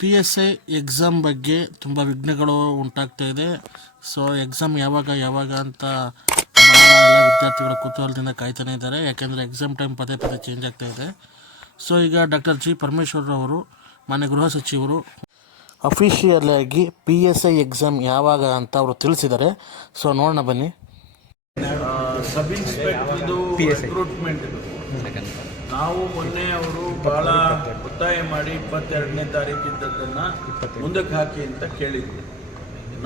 P S I exam ಬಗ್ಗೆ ತುಂಬ ವಿಘ್ನಗಳು ಉಂಟಾಗ್ತಾ ಇದೆ. ಸೊ ಎಕ್ಸಾಮ್ ಯಾವಾಗ ಯಾವಾಗ ಅಂತ ಎಲ್ಲ ವಿದ್ಯಾರ್ಥಿಗಳು ಕುತೂಹಲದಿಂದ ಕಾಯ್ತಾನೆ ಇದ್ದಾರೆ. ಯಾಕೆಂದರೆ ಎಕ್ಸಾಮ್ ಟೈಮ್ ಪದೇ ಪದೇ ಚೇಂಜ್ ಆಗ್ತಾ ಇದೆ. ಸೊ ಈಗ ಡಾಕ್ಟರ್ ಜಿ ಪರಮೇಶ್ವರ್ ಅವರು, ಮಾನ್ಯ ಗೃಹ ಸಚಿವರು ಅಫಿಷಿಯಲ್ ಆಗಿ ಪಿ ಎಸ್ ಐ ಎಕ್ಸಾಮ್ ಯಾವಾಗ ಅಂತ ಅವರು ತಿಳಿಸಿದ್ದಾರೆ. ಸೊ ನೋಡೋಣ ಬನ್ನಿ. ಸಬ್ ಇನ್ಸ್ಪೆಕ್ಟರ್ದು ರಿಕ್ರೂಟ್ಮೆಂಟ್ ಇದು. ನಾವು ಮೊನ್ನೆ ಅವರು ಬಹಳ ಒತ್ತಾಯ ಮಾಡಿ ಇಪ್ಪತ್ತೆರಡನೇ ತಾರೀಕು ಇದ್ದದ್ದನ್ನ ಮುಂದಕ್ಕೆ ಹಾಕಿ ಅಂತ ಕೇಳಿದ್ವಿ.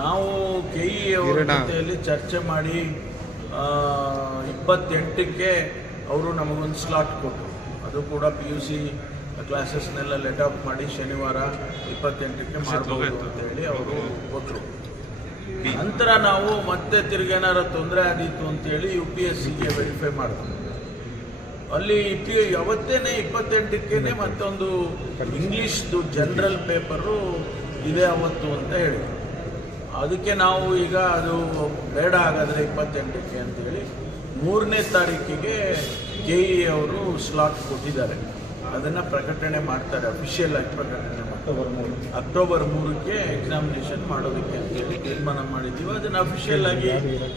ನಾವು ಕೆ ಇ ಅವರ ಜೊತೆಯಲ್ಲಿ ಚರ್ಚೆ ಮಾಡಿ ಇಪ್ಪತ್ತೆಂಟಕ್ಕೆ ಅವರು ನಮಗೊಂದು ಸ್ಲಾಟ್ ಕೊಟ್ಟರು. ಅದು ಕೂಡ ಪಿ ಯು ಸಿ ಕ್ಲಾಸಸ್ನೆಲ್ಲ ಲೆಟ್ ಆಫ್ ಮಾಡಿ ಶನಿವಾರ ಇಪ್ಪತ್ತೆಂಟಕ್ಕೆ ಮಾಡಬಹುದು ಅಂತ ಹೇಳಿ ಅವರು ಕೊಟ್ಟರು ನಂತರ ನಾವು ಮತ್ತೆ ತಿರ್ಗೇನಾರ ತೊಂದರೆ ಆದೀತು ಅಂತೇಳಿ ಯು ಪಿ ಎಸ್ ಸಿಗೆ ವೆರಿಫೈ ಮಾಡ್ತೀವಿ. ಅಲ್ಲಿ ಇಟ್ಟು ಅವತ್ತೇನೆ ಇಪ್ಪತ್ತೆಂಟಕ್ಕೇನೆ ಮತ್ತೊಂದು ಇಂಗ್ಲೀಷ್ದು ಜನರಲ್ ಪೇಪರು ಇದೆ ಅವತ್ತು ಅಂತ ಹೇಳಿ ಅದಕ್ಕೆ ನಾವು ಈಗ ಅದು ಬೇಡ ಹಾಗಾದರೆ ಇಪ್ಪತ್ತೆಂಟಕ್ಕೆ ಅಂತೇಳಿ ಮೂರನೇ ತಾರೀಕಿಗೆ ಕೆ ಇ ಅವರು ಸ್ಲಾಟ್ ಕೊಟ್ಟಿದ್ದಾರೆ. ಅದನ್ನು ಪ್ರಕಟಣೆ ಮಾಡ್ತಾರೆ ಅಫಿಷಿಯಲ್ ಆಗಿ ಪ್ರಕಟಣೆ ಅಕ್ಟೋಬರ್ ಮೂರು ಅಕ್ಟೋಬರ್ ಮೂರಕ್ಕೆ ಎಕ್ಸಾಮಿನೇಷನ್ ಮಾಡೋದಕ್ಕೆ ಅಂತೇಳಿ ತೀರ್ಮಾನ ಮಾಡಿದ್ದೀವಿ. ಅದನ್ನು ಅಫಿಷಿಯಲ್ ಆಗಿ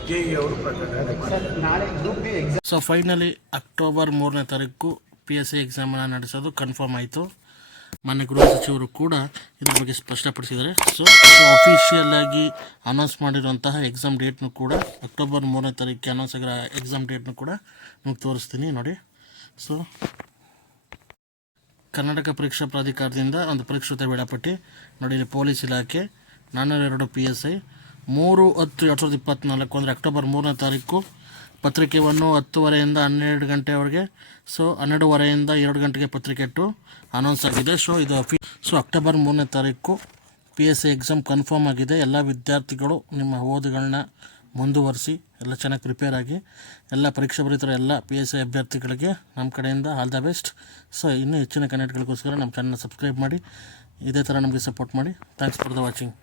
ಕೆ ಇ ಅವರು ಪ್ರಕಟಣೆ ಮಾಡ್ತಾರೆ. ಸೊ ಫೈನಲಿ ಅಕ್ಟೋಬರ್ ಮೂರನೇ ತಾರೀಕು ಪಿ ಎಸ್ ಸಿ ಎಕ್ಸಾಮನ್ನು ನಡೆಸೋದು ಕನ್ಫರ್ಮ್ ಆಯಿತು. ಮಾನ್ಯ ಗೃಹ ಸಚಿವರು ಕೂಡ ಇದ್ರ ಬಗ್ಗೆ ಸ್ಪಷ್ಟಪಡಿಸಿದ್ದಾರೆ. ಸೊ ಅಫಿಷಿಯಲ್ ಆಗಿ ಅನೌನ್ಸ್ ಮಾಡಿರುವಂತಹ ಎಕ್ಸಾಮ್ ಡೇಟ್ನು ಕೂಡ ಅಕ್ಟೋಬರ್ ಮೂರನೇ ತಾರೀಕಿಗೆ ಅನೌನ್ಸ್ ಆಗಿರೋ ಎಕ್ಸಾಮ್ ಡೇಟ್ನು ಕೂಡ ನಿಮಗೆ ತೋರಿಸ್ತೀನಿ ನೋಡಿ. ಸೊ ಕರ್ನಾಟಕ ಪರೀಕ್ಷಾ ಪ್ರಾಧಿಕಾರದಿಂದ ಒಂದು ಪರಿಷ್ಕೃತ ವೇಳಾಪಟ್ಟಿ. ನೋಡಿ ಪೊಲೀಸ್ ಇಲಾಖೆ. ನಾನ್ನೂರ ಎರಡು ಪಿ ಎಸ್ ಐ ಮೂರು ಹತ್ತು ಎರಡು ಸಾವಿರದ ಇಪ್ಪತ್ತ್ನಾಲ್ಕು ಅಂದರೆ ಅಕ್ಟೋಬರ್ ಮೂರನೇ ತಾರೀಕು. ಪತ್ರಿಕೆಯನ್ನು ಹತ್ತುವರೆಯಿಂದ ಹನ್ನೆರಡು ಗಂಟೆವರೆಗೆ, ಸೊ ಹನ್ನೆರಡುವರೆಯಿಂದ ಎರಡು ಗಂಟೆಗೆ ಪತ್ರಿಕೆ ಇಟ್ಟು ಅನೌನ್ಸ್ ಆಗಿದೆ. ಸೊ ಇದು ಅಫಿ ಸೊ ಅಕ್ಟೋಬರ್ ಮೂರನೇ ತಾರೀಕು P S I exam confirm ಆಗಿದೆ. ಎಲ್ಲ ವಿದ್ಯಾರ್ಥಿಗಳು, ನಿಮ್ಮ ಓದುಗಳನ್ನ ಮುಂದುವರಿಸಿ ಎಲ್ಲ ಚೆನ್ನಾಗಿ ಪ್ರಿಪೇರ್ ಆಗಿ ಎಲ್ಲ ಪರೀಕ್ಷೆ ಬರೀತಾರೆ ಎಲ್ಲ ಪಿ ಎಸ್ ಸಿ ಅಭ್ಯರ್ಥಿಗಳಿಗೆ ನಮ್ಮ ಕಡೆಯಿಂದ ಆಲ್ ದ ಬೆಸ್ಟ್ ಸೊ ಇನ್ನೂ ಹೆಚ್ಚಿನ ಕನೆಕ್ಟ್ಗಳಿಗೋಸ್ಕರ ನಮ್ಮ ಚಾನಲ್ನ ಸಬ್ಸ್ಕ್ರೈಬ್ ಮಾಡಿ, ಇದೇ ಥರ ನಮಗೆ ಸಪೋರ್ಟ್ ಮಾಡಿ. Thanks for the watching